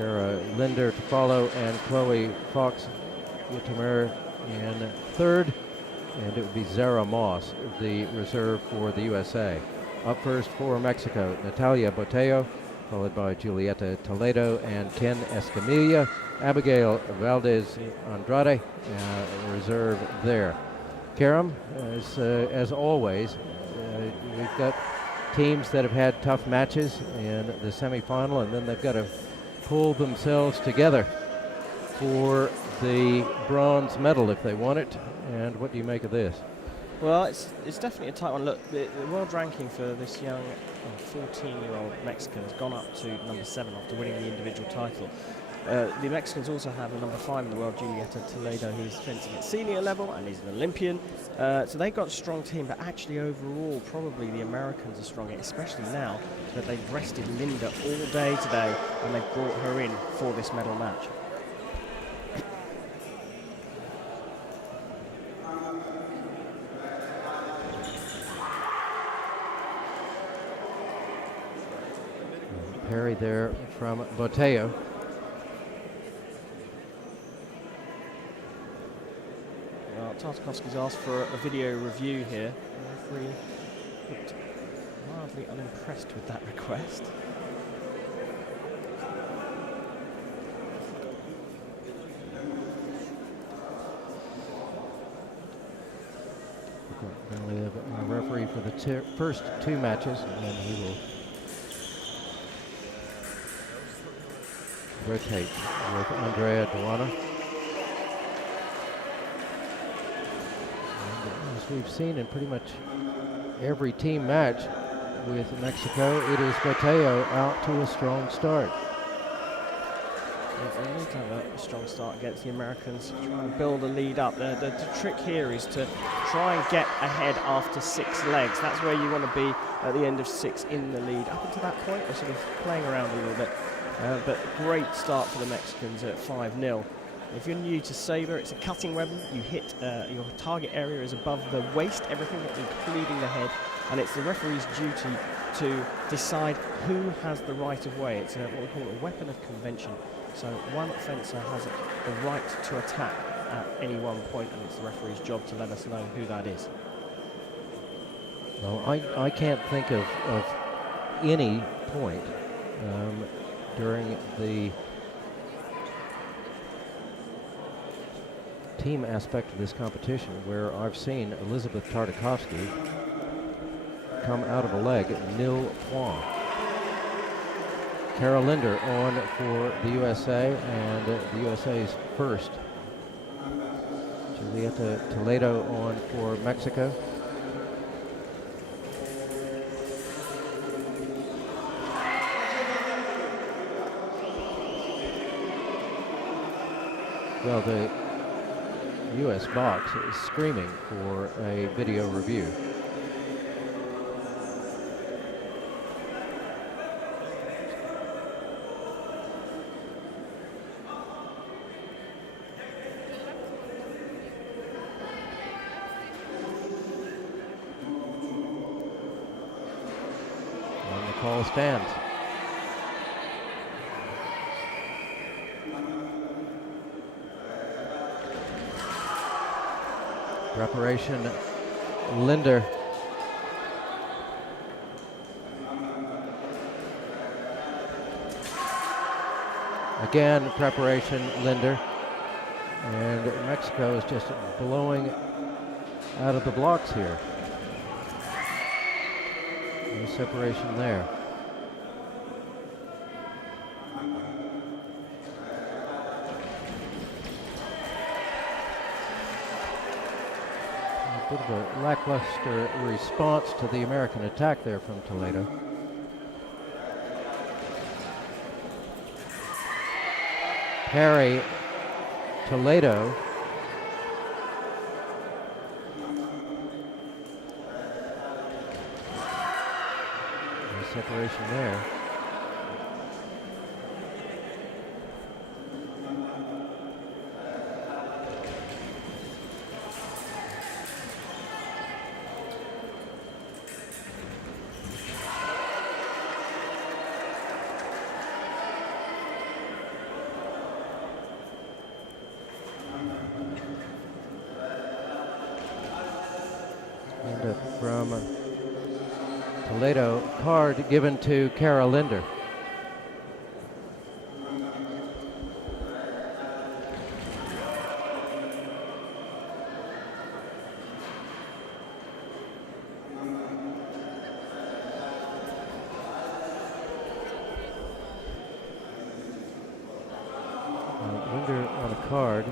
Sarah Linder to follow, and Chloe Fox Yutimer in third. And it would be Zara Moss, the reserve for the USA. Up first for Mexico, Natalia Boteo, followed by Julieta Toledo and Ken Escamilla. Abigail Valdez Andrade, reserve there. Karam, as always, we've got teams that have had tough matches in the semifinal, and then they've got to pull themselves together for the bronze medal if they want it. And what do you make of this? Well, it's definitely a tight one. Look, the world ranking for this young 14-year-old Mexican has gone up to number 7 after winning the individual title. The Mexicans also have a number 5 in the world, Julieta Toledo, who's fencing at senior level and is an Olympian. So they've got a strong team, but actually overall, probably the Americans are stronger, especially now that they've rested Linda all day today and they've brought her in for this medal match. Parry there from Boteo. Well, Tartakovsky's asked for a video review here. The referee looked mildly unimpressed with that request. We have a referee for the first 2 matches, and then he will rotate with Andrea Duana. And as we've seen in pretty much every team match with Mexico, it is Boteo out to a strong start. They need to have a strong start against the Americans, try and build a lead up. The trick here is to try and get ahead after 6 legs. That's where you want to be at the end of 6 in the lead. Up until that point, they're sort of playing around a little bit. But great start for the Mexicans at 5-0. If you're new to Sabre, it's a cutting weapon. You hit, your target area is above the waist, everything including the head, and it's the referee's duty to decide who has the right of way. It's what we call a weapon of convention. So one fencer has the right to attack at any one point, and it's the referee's job to let us know who that is. Well, I can't think of any point during the team aspect of this competition where I've seen Elizabeth Tartakovsky come out of a leg nil point. Carol Linder on for the USA, and the USA's first. Julieta Toledo on for Mexico. Well, the U.S. box is screaming for a video review. And the call stands. Preparation, Linder. Again, preparation, Linder. And Mexico is just blowing out of the blocks here. No separation there. A bit of a lackluster response to the American attack there from Toledo. Parry, Toledo. No separation there. Toledo card given to Kara Linder. Linder on a card.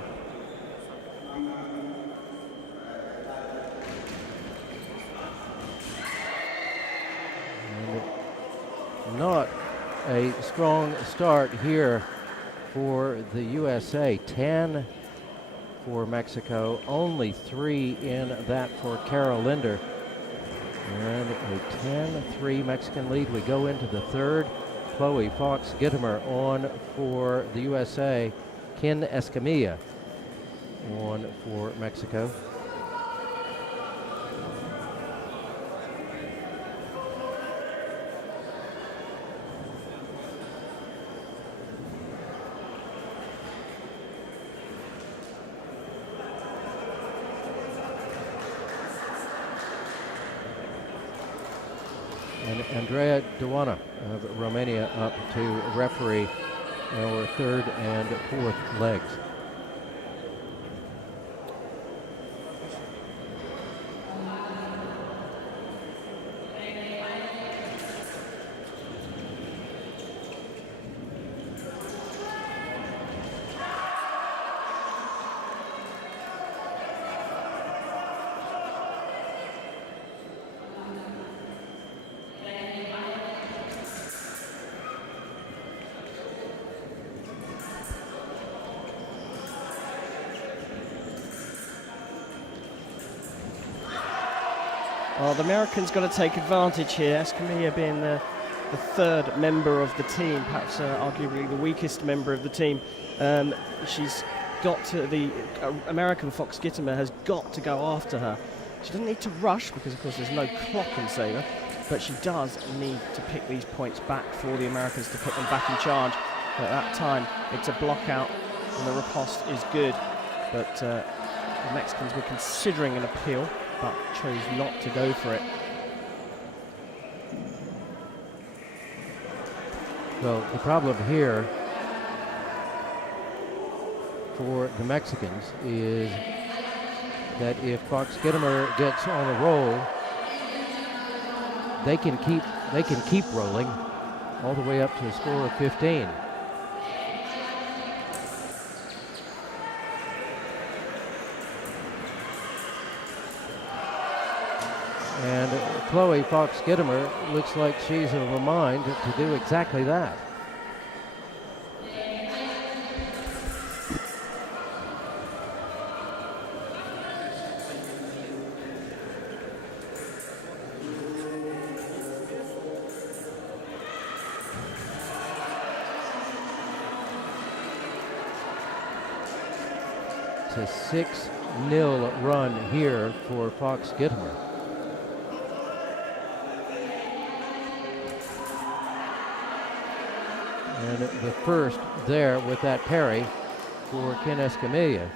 Not a strong start here for the USA. 10 for Mexico, only 3 in that for Kara Linder. And a 10-3 Mexican lead. We go into the third. Chloe Fox Gittimer on for the USA. Ken Escamilla on for Mexico. And Andrea Duana of Romania up to referee our third and fourth legs. Well, the Americans got to take advantage here. Escamilla being the third member of the team, perhaps arguably the weakest member of the team. She's got to, the American Fox Gittimer has got to go after her. She doesn't need to rush because, of course, there's no clock in Sabre, but she does need to pick these points back for the Americans to put them back in charge. But at that time, it's a block out and the riposte is good. But the Mexicans were considering an appeal, but chose not to go for it. Well, the problem here for the Mexicans is that if Fox Gittimer gets on a roll, they can keep rolling all the way up to a score of 15. And Chloe Fox Gittimer looks like she's of a mind to do exactly that. It's a 6-0 run here for Fox Gittimer. And the first there with that parry for Ken Escamilla.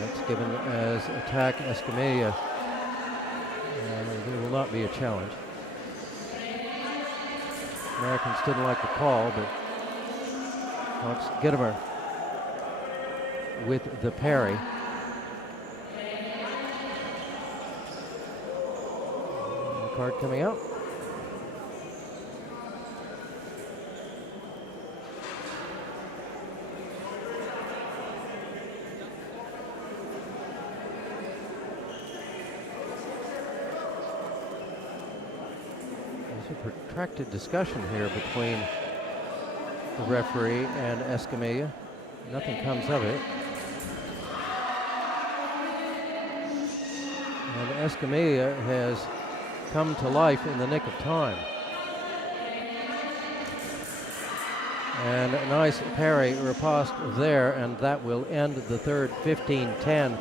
That's given as attack Escamilla. There will not be a challenge. Americans didn't like the call, but Fox Gittimer with the parry. The card coming out. A protracted discussion here between the referee and Escamilla. Nothing comes of it. And Escamilla has come to life in the nick of time. And a nice parry riposte there, and that will end the third. 15-10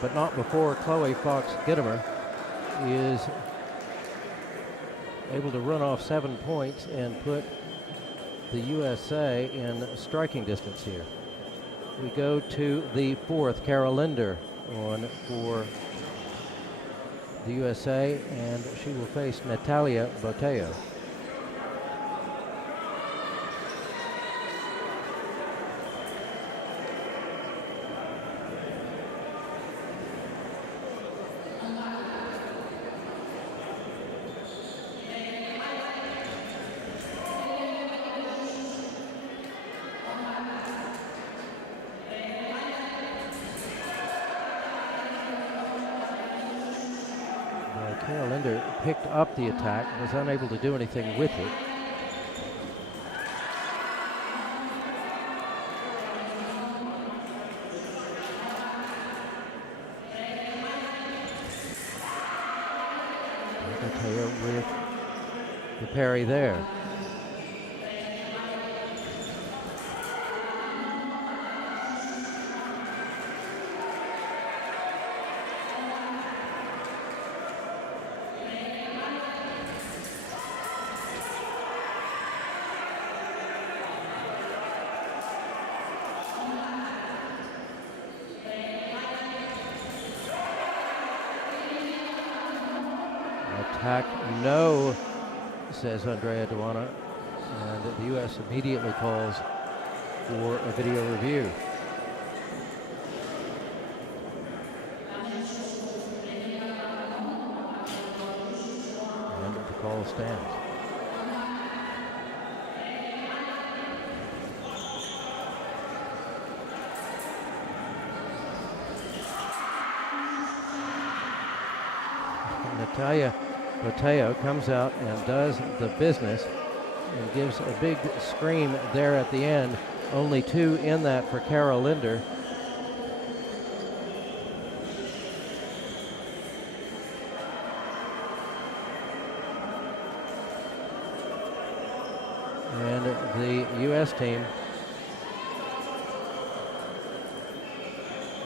but not before Chloe Fox Gittimer is able to run off 7 points and put the USA in striking distance here. We go to the fourth, Kara Linder on for the USA, and she will face Natalia Boteo. Kara Linder picked up the attack, was unable to do anything with it. Boteo with the parry there. Attack, no, says Andrea Duana, and the U.S. immediately calls for a video review. And the call stands. Natalia Boteo comes out and does the business and gives a big scream there at the end. Only 2 in that for Kara Linder. And the U.S. team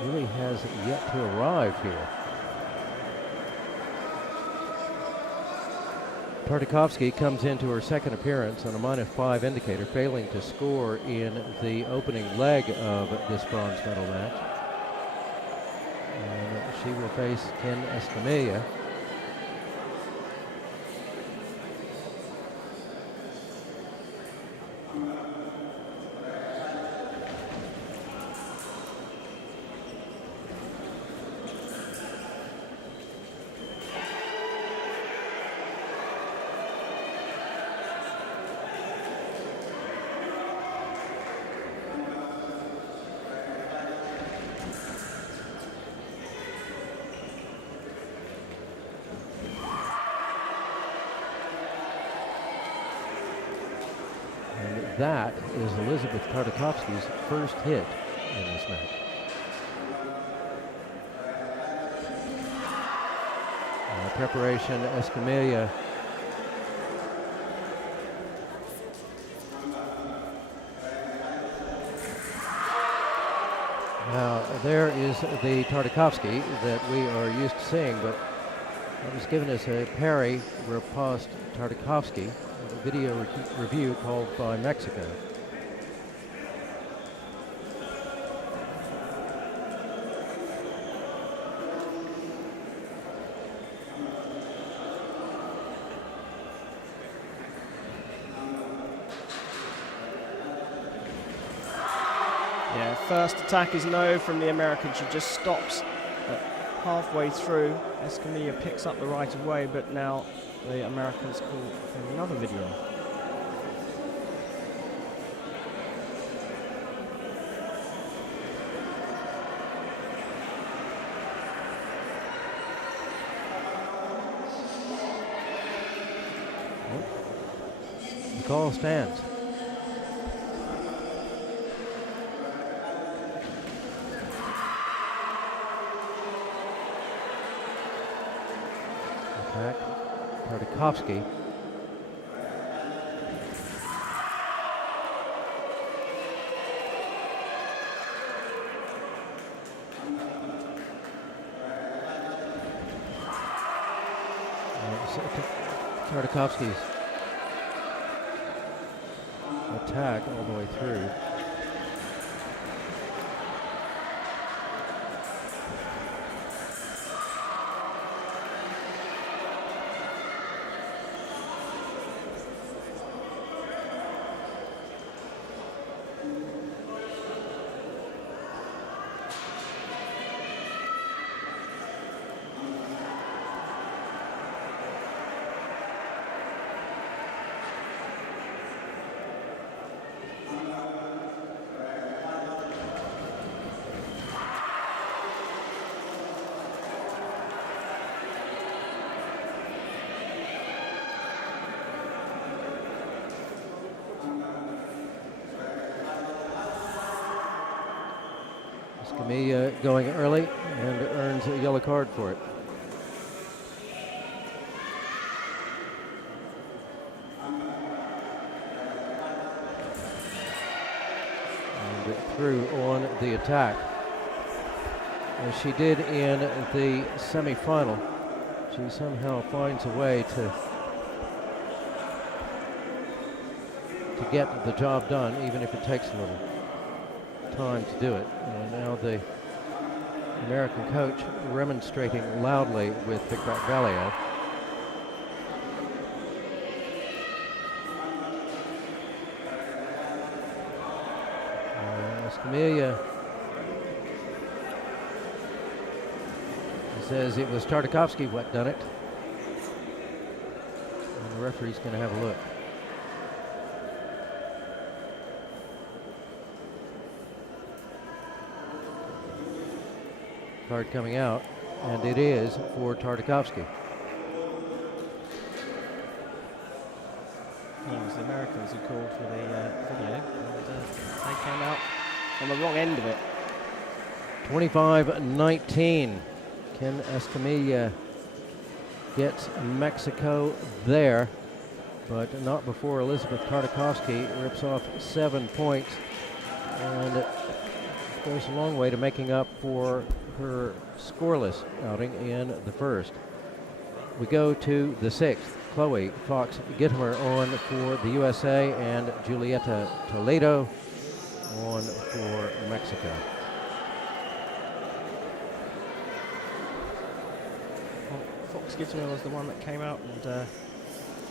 really has yet to arrive here. Tartakovsky comes into her second appearance on a -5 indicator, failing to score in the opening leg of this bronze medal match. And she will face Ken Escamilla. And that is Elizabeth Tartakovsky's first hit in this match. Preparation, Escamilla. Now, there is the Tartakovsky that we are used to seeing, but that was given as a parry riposte Tartakovsky, a video review called by Mexico. Yeah, first attack is no from the American. She just stops halfway through. Escamilla picks up the right of way, but now the Americans call for another video. The call stands. Attack, Tartakovsky. Tartakovsky's attack all the way through. Escamilla going early and earns a yellow card for it. And through on the attack. As she did in the semi-final, she somehow finds a way to get the job done, even if it takes a little time to do it. And now the American coach remonstrating loudly with Victor Valio. Escamilla says it was Tartakovsky what done it. And the referee's going to have a look. Card coming out, and it is for Tartakovsky. It was the Americans who called for the video, and they came out on the wrong end of it. 25-19. Can Escamilla gets Mexico there, but not before Elizabeth Tartakovsky rips off 7 points, and goes a long way to making up for her scoreless outing in the first. We go to the sixth. Chloe Fox Gittimer on for the USA and Julieta Toledo on for Mexico. Well, Fox Gittimer was the one that came out and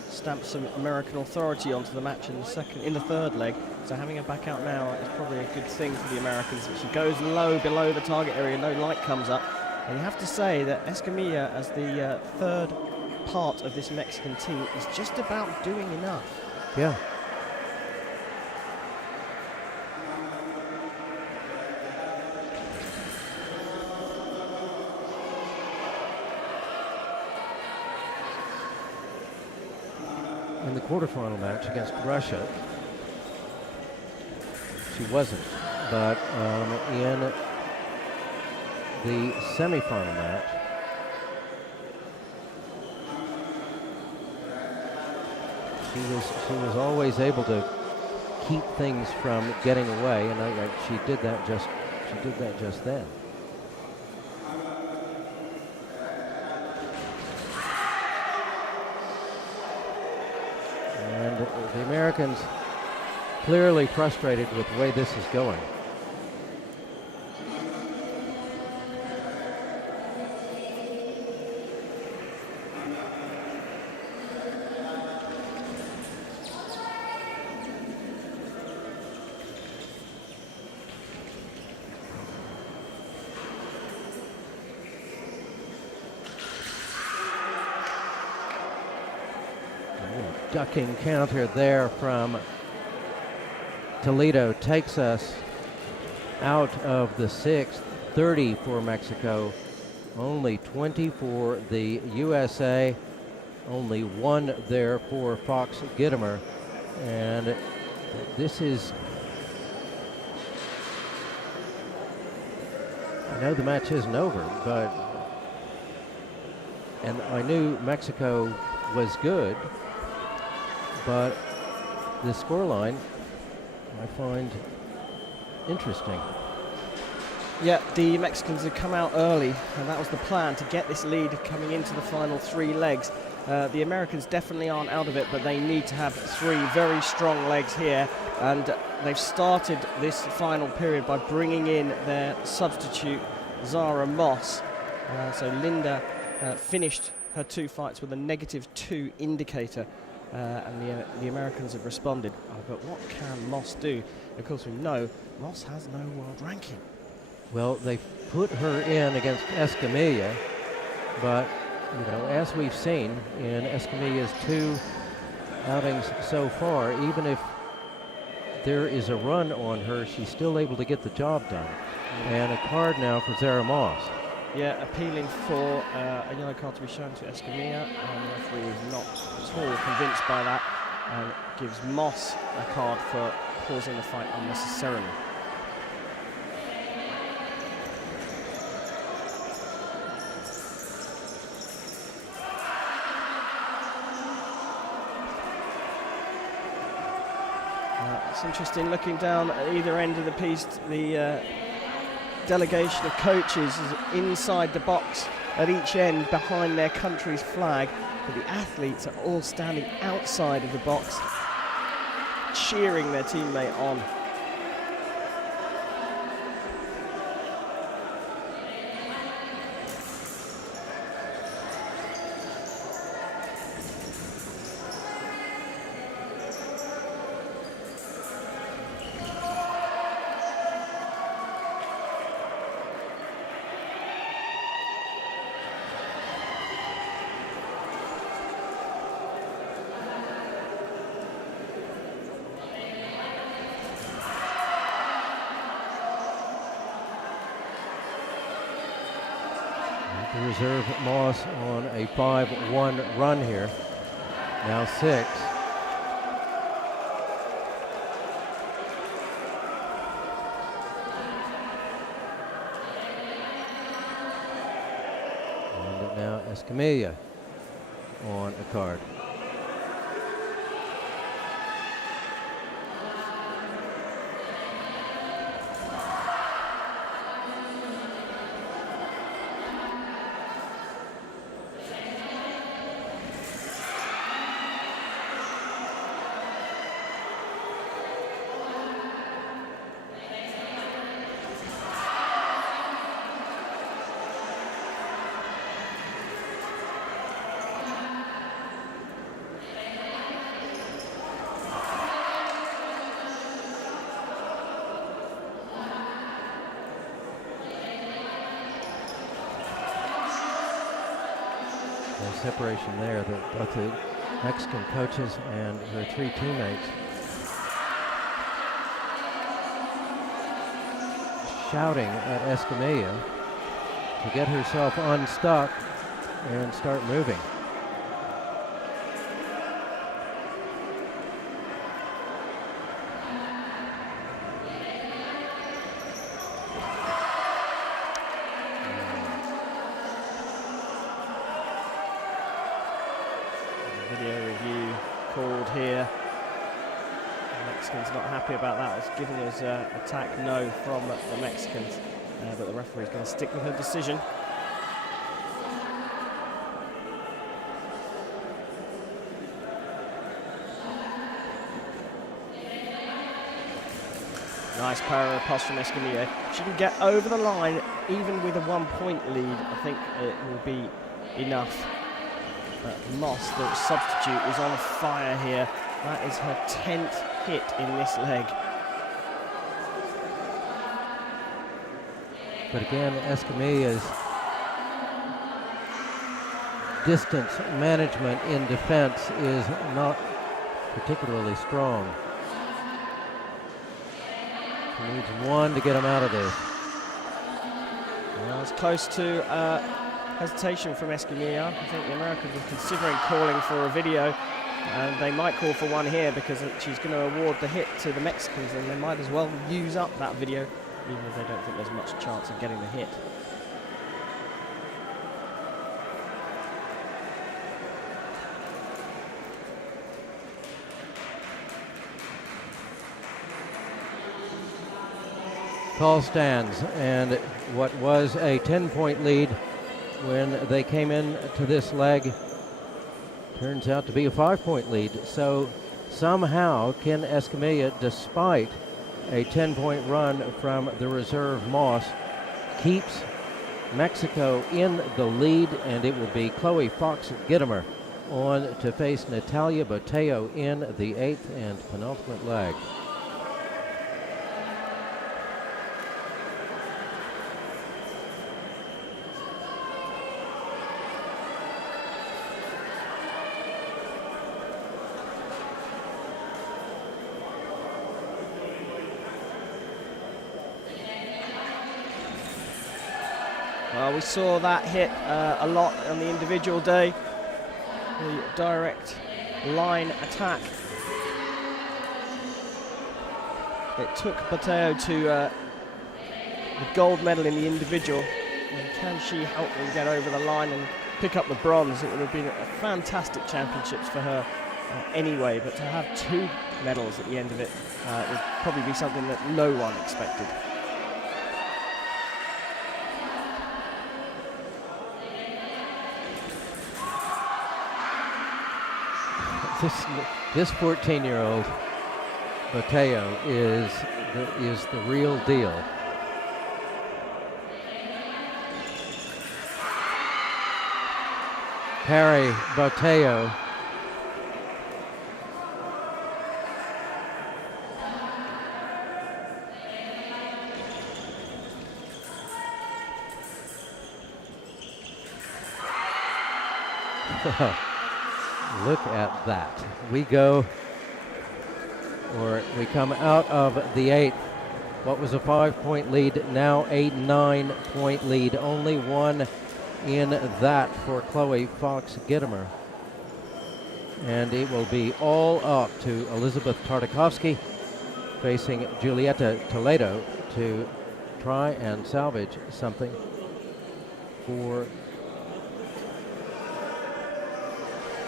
stamped some American authority onto the match in the third leg. So having her back out now is probably a good thing for the Americans. She goes low below the target area, no light comes up. And you have to say that Escamilla, as the third part of this Mexican team, is just about doing enough. Yeah. In the quarterfinal match against Russia, she wasn't, but in the semifinal match, she was always able to keep things from getting away, and she did that just then. And the Americans clearly frustrated with the way this is going. Ducking counter there from Toledo takes us out of the sixth. 30 for Mexico, only 20 for the USA, only 1 there for Fox Gittimer. And this is, I know the match isn't over, but, and I knew Mexico was good, but the scoreline I find interesting. Yeah, the Mexicans had come out early, and that was the plan, to get this lead coming into the final 3 legs. The Americans definitely aren't out of it, but they need to have 3 very strong legs here, and they've started this final period by bringing in their substitute, Zara Moss. So Linda finished her 2 fights with a -2 indicator, and the Americans have responded. But what can Moss do? Of course, we know Moss has no world ranking. Well, they put her in against Escamilla, but you know, as we've seen in Escamilla's 2 outings so far, even if there is a run on her, she's still able to get the job done. And a card now for Zara Moss. Yeah, appealing for a yellow card to be shown to Escamilla, and the referee is not at all convinced by that, and gives Moss a card for pausing the fight unnecessarily. It's interesting looking down at either end of the piece. The delegation of coaches is inside the box at each end behind their country's flag, but the athletes are all standing outside of the box cheering their teammate on. The reserve Moss on a 5-1 run here. Now 6. And now Escamilla on a card. Separation there, both the Mexican coaches and her 3 teammates shouting at Escamilla to get herself unstuck and start moving. Video review called here. The Mexicans not happy about that. It's giving us attack no from the Mexicans, but the referee's going to stick with her decision. Nice power pass from Escamilla. She can get over the line even with a 1-point lead. I think it will be enough. But Moss, the substitute, is on fire here. That is her 10th hit in this leg. But again, Escamilla's distance management in defense is not particularly strong. She needs 1 to get him out of this. Well, it's close to hesitation from Escamilla. I think the Americans are considering calling for a video, and they might call for one here because she's going to award the hit to the Mexicans, and they might as well use up that video, even if they don't think there's much chance of getting the hit. Call stands, and what was a 10-point lead when they came in to this leg Turns out to be a 5-point lead. So somehow Ken Escamilla, despite a 10-point run from the reserve Moss, keeps Mexico in the lead, and it will be Chloe Fox Gittimer on to face Natalia Boteo in the 8th and penultimate leg. We saw that hit a lot on the individual day, the direct line attack. It took Boteo to the gold medal in the individual, and can she help them get over the line and pick up the bronze? It would have been a fantastic championships for her anyway, but to have 2 medals at the end of it would probably be something that no one expected. This 14-year-old Boteo is the real deal. Perry Boteo look at that. We come out of the 8th. What was a 5-point lead, now a 9-point lead. Only one in that for Chloe Fox Gittimer. And it will be all up to Elizabeth Tartakovsky facing Julieta Toledo to try and salvage something for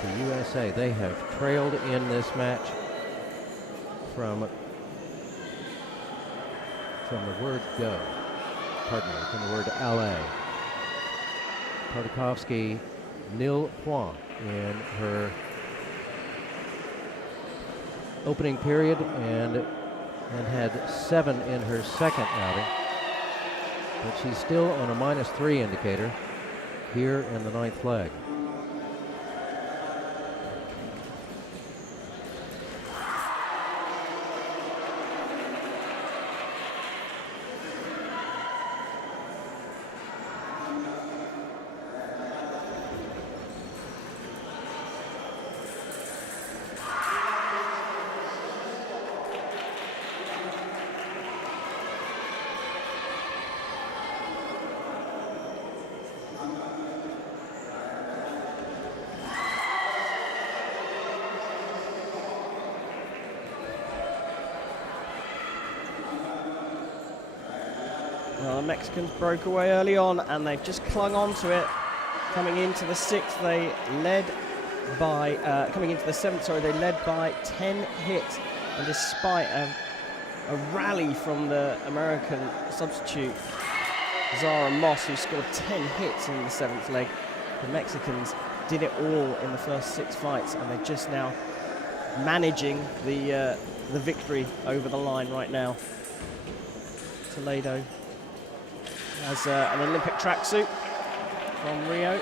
the USA. They have trailed in this match from the word go. Pardon me, from the word aller. Tartakovsky nil point in her opening period and had 7 in her second outing. But she's still on a -3 indicator here in the 9th leg. Well, the Mexicans broke away early on, and they've just clung on to it. Coming into the 6th, they led by, coming into the 7th, sorry, they led by 10 hits. And despite a rally from the American substitute, Zara Moss, who scored 10 hits in the 7th leg, the Mexicans did it all in the first 6 fights, and they're just now managing the victory over the line right now. Toledo has an Olympic tracksuit from Rio. And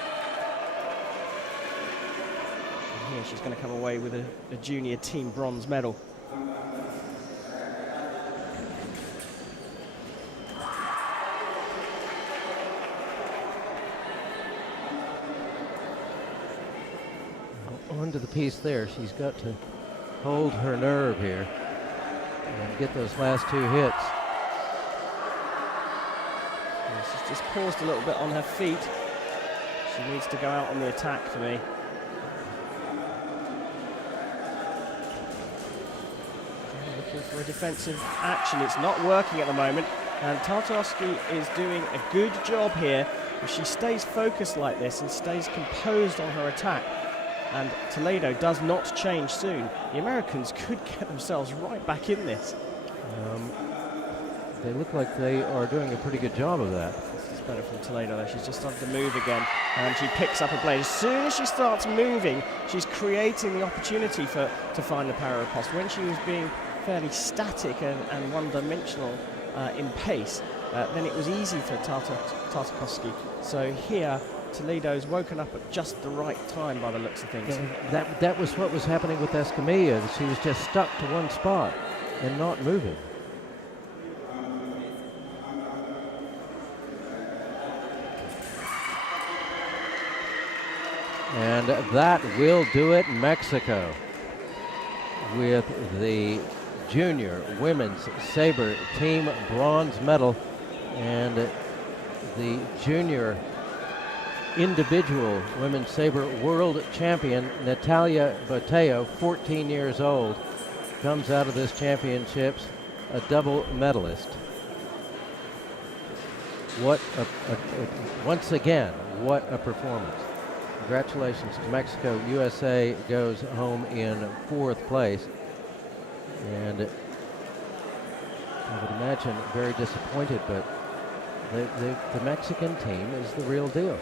here she's going to come away with a junior team bronze medal. Onto the piece there. She's got to hold her nerve here and get those last 2 hits. She's just paused a little bit on her feet. She needs to go out on the attack for me. Looking for a defensive action. It's not working at the moment, and Tartakovsky is doing a good job here. If she stays focused like this and stays composed on her attack, and Toledo does not change soon, the Americans could get themselves right back in this. They look like they are doing a pretty good job of that. This is Much better from Toledo though. She's just started to move again, and she picks up a blade. As soon as she starts moving, she's creating the opportunity to find the parry riposte. When she was being fairly static and one-dimensional in pace, then it was easy for Tartakovsky. So here, Toledo's woken up at just the right time by the looks of things. Yeah, that was what was happening with Escamilla. She was just stuck to one spot and not moving. And that will do it. Mexico with the junior women's saber team bronze medal, and the junior individual women's saber world champion Natalia Boteo, 14 years old, comes out of this championships a double medalist. Once again, what a performance. Congratulations to Mexico. USA goes home in 4th place. And I would imagine very disappointed, but the Mexican team is the real deal.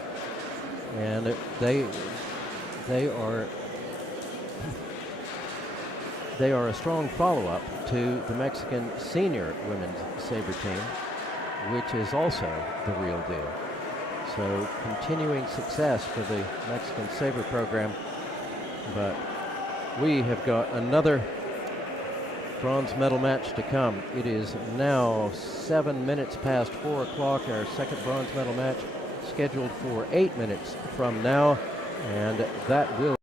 And they are a strong follow-up to the Mexican senior women's saber team, which is also the real deal. So continuing success for the Mexican saber program, but we have got another bronze medal match to come. It is now 7 minutes past 4 o'clock. Our second bronze medal match scheduled for 8 minutes from now, and that will